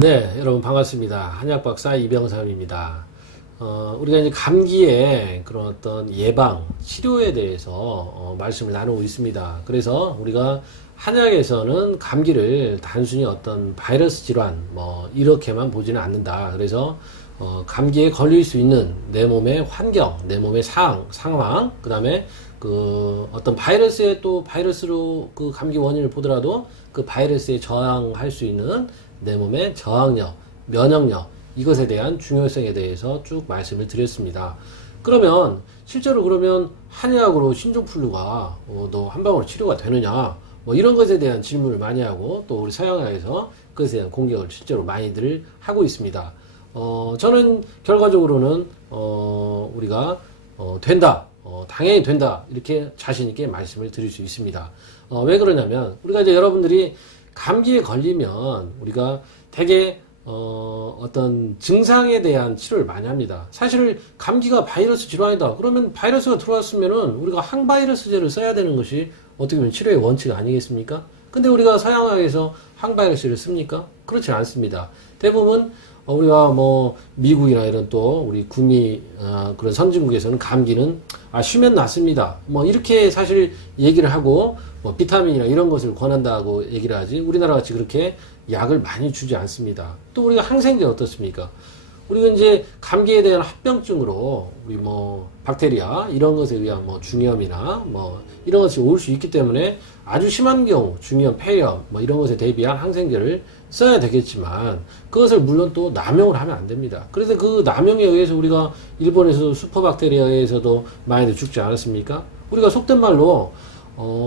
네, 여러분 반갑습니다. 한약박사 이병삼입니다. 우리가 이제 감기의 그런 어떤 예방, 치료에 대해서 말씀을 나누고 있습니다. 그래서 우리가 한약에서는 감기를 단순히 어떤 바이러스 질환, 이렇게만 보지는 않는다. 그래서 감기에 걸릴 수 있는 내 몸의 환경, 내 몸의 상황, 그 다음에 그 어떤 바이러스에 또 바이러스로 그 감기 원인을 보더라도 그 바이러스에 저항할 수 있는 내 몸의 저항력, 면역력, 이것에 대한 중요성에 대해서 쭉 말씀을 드렸습니다. 그러면 실제로 그러면 한의학으로 신종플루가 너 한 방울로 치료가 되느냐, 이런 것에 대한 질문을 많이 하고, 또 우리 서양학에서 그것에 대한 공격을 실제로 많이들 하고 있습니다. 저는 결과적으로는 우리가 된다, 당연히 된다, 이렇게 자신 있게 말씀을 드릴 수 있습니다. 왜 그러냐면 우리가 이제 여러분들이 감기에 걸리면 우리가 되게 어떤 증상에 대한 치료를 많이 합니다. 사실 감기가 바이러스 질환이다 그러면 바이러스가 들어왔으면은 우리가 항바이러스제를 써야 되는 것이 어떻게 보면 치료의 원칙 아니겠습니까? 근데 우리가 서양학에서 항바이러스를 씁니까? 그렇지 않습니다. 대부분 우리가 미국이나 이런 또 우리 북미 그런 선진국에서는 감기는 쉬면 낫습니다, 이렇게 사실 얘기를 하고 비타민이나 이런 것을 권한다고 얘기를 하지, 우리나라 같이 그렇게 약을 많이 주지 않습니다. 또 우리가 항생제 어떻습니까? 우리가 이제 감기에 대한 합병증으로 우리 박테리아 이런 것에 의한 중염이나 이런 것이 올 수 있기 때문에 아주 심한 경우 중염, 폐렴 이런 것에 대비한 항생제를 써야 되겠지만 그것을 물론 또 남용을 하면 안 됩니다. 그래서 그 남용에 의해서 우리가 일본에서 슈퍼박테리아에서도 많이들 죽지 않았습니까? 우리가 속된 말로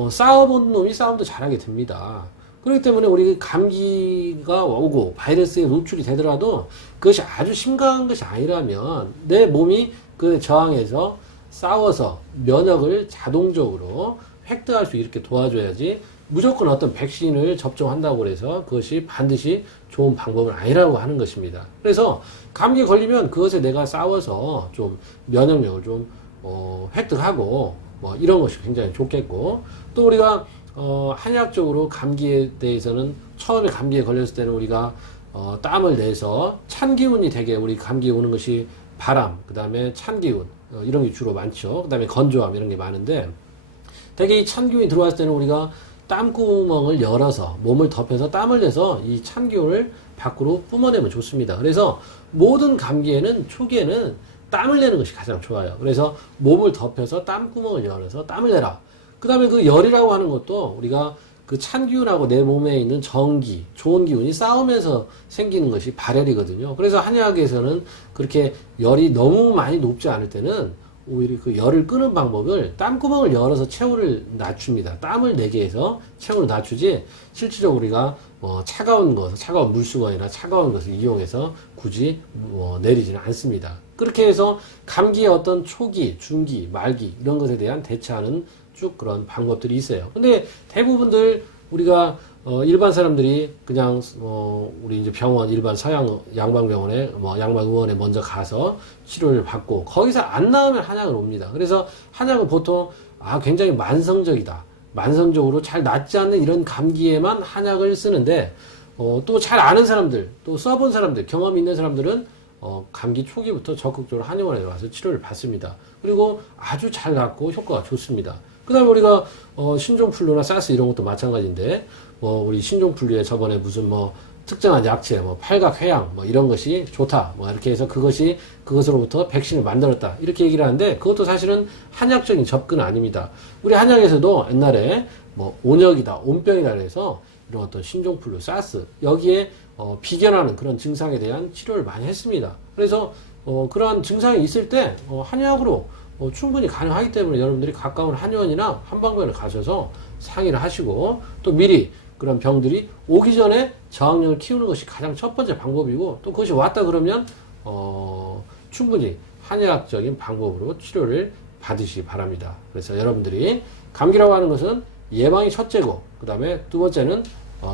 싸워본 놈이 싸움도 잘하게 됩니다. 그렇기 때문에 우리 감기가 오고 바이러스에 노출이 되더라도 그것이 아주 심각한 것이 아니라면 내 몸이 그 저항해서 싸워서 면역을 자동적으로 획득할 수 있게 도와줘야지, 무조건 어떤 백신을 접종한다고 해서 그것이 반드시 좋은 방법은 아니라고 하는 것입니다. 그래서 감기에 걸리면 그것에 내가 싸워서 좀 면역력을 좀 획득하고 이런 것이 굉장히 좋겠고, 또 우리가 한의학적으로 감기에 대해서는 처음에 감기에 걸렸을 때는 우리가 땀을 내서 찬 기운이 되게, 우리 감기에 오는 것이 바람, 그 다음에 찬 기운, 이런 게 주로 많죠. 그 다음에 건조함, 이런 게 많은데 되게 이 찬 기운이 들어왔을 때는 우리가 땀구멍을 열어서 몸을 덮여서 땀을 내서 이 찬 기운을 밖으로 뿜어내면 좋습니다. 그래서 모든 감기에는 초기에는 땀을 내는 것이 가장 좋아요. 그래서 몸을 덮여서 땀구멍을 열어서 땀을 내라. 그 다음에 그 열이라고 하는 것도 우리가 그 찬 기운하고 내 몸에 있는 정기, 좋은 기운이 싸우면서 생기는 것이 발열이거든요. 그래서 한의학에서는 그렇게 열이 너무 많이 높지 않을 때는 오히려 그 열을 끄는 방법을 땀구멍을 열어서 체온을 낮춥니다. 땀을 내게 해서 체온을 낮추지, 실질적으로 우리가 차가운 물수건이나 차가운 것을 이용해서 굳이 내리지는 않습니다. 그렇게 해서 감기의 어떤 초기, 중기, 말기 이런 것에 대한 대처하는 쭉 그런 방법들이 있어요. 근데 대부분들 우리가 일반 사람들이 그냥 우리 이제 병원, 일반 서양 양방병원에 양방의원에 먼저 가서 치료를 받고 거기서 안 나으면 한약을 옵니다. 그래서 한약은 보통 굉장히 만성적이다, 만성적으로 잘 낫지 않는 이런 감기에만 한약을 쓰는데, 또 잘 아는 사람들, 또 써본 사람들, 경험이 있는 사람들은 감기 초기부터 적극적으로 한의원에 와서 치료를 받습니다. 그리고 아주 잘 낫고 효과가 좋습니다. 그 다음에 우리가 신종플루나 사스 이런 것도 마찬가지인데, 우리 신종플루에 저번에 무슨 특정한 약체, 팔각회양 이런 것이 좋다, 이렇게 해서 그것으로부터 백신을 만들었다, 이렇게 얘기를 하는데 그것도 사실은 한약적인 접근은 아닙니다. 우리 한약에서도 옛날에 온역이다, 온병이다 해서 이런 어떤 신종플루, 사스 여기에 비견하는 그런 증상에 대한 치료를 많이 했습니다. 그래서 그러한 증상이 있을 때 한의학으로 충분히 가능하기 때문에 여러분들이 가까운 한의원이나 한방병원에 가셔서 상의를 하시고, 또 미리 그런 병들이 오기 전에 저항력을 키우는 것이 가장 첫 번째 방법이고, 또 그것이 왔다 그러면 충분히 한의학적인 방법으로 치료를 받으시기 바랍니다. 그래서 여러분들이 감기라고 하는 것은 예방이 첫째고, 그 다음에 두 번째는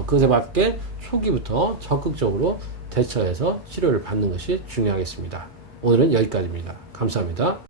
그것에 맞게 초기부터 적극적으로 대처해서 치료를 받는 것이 중요하겠습니다. 오늘은 여기까지입니다. 감사합니다.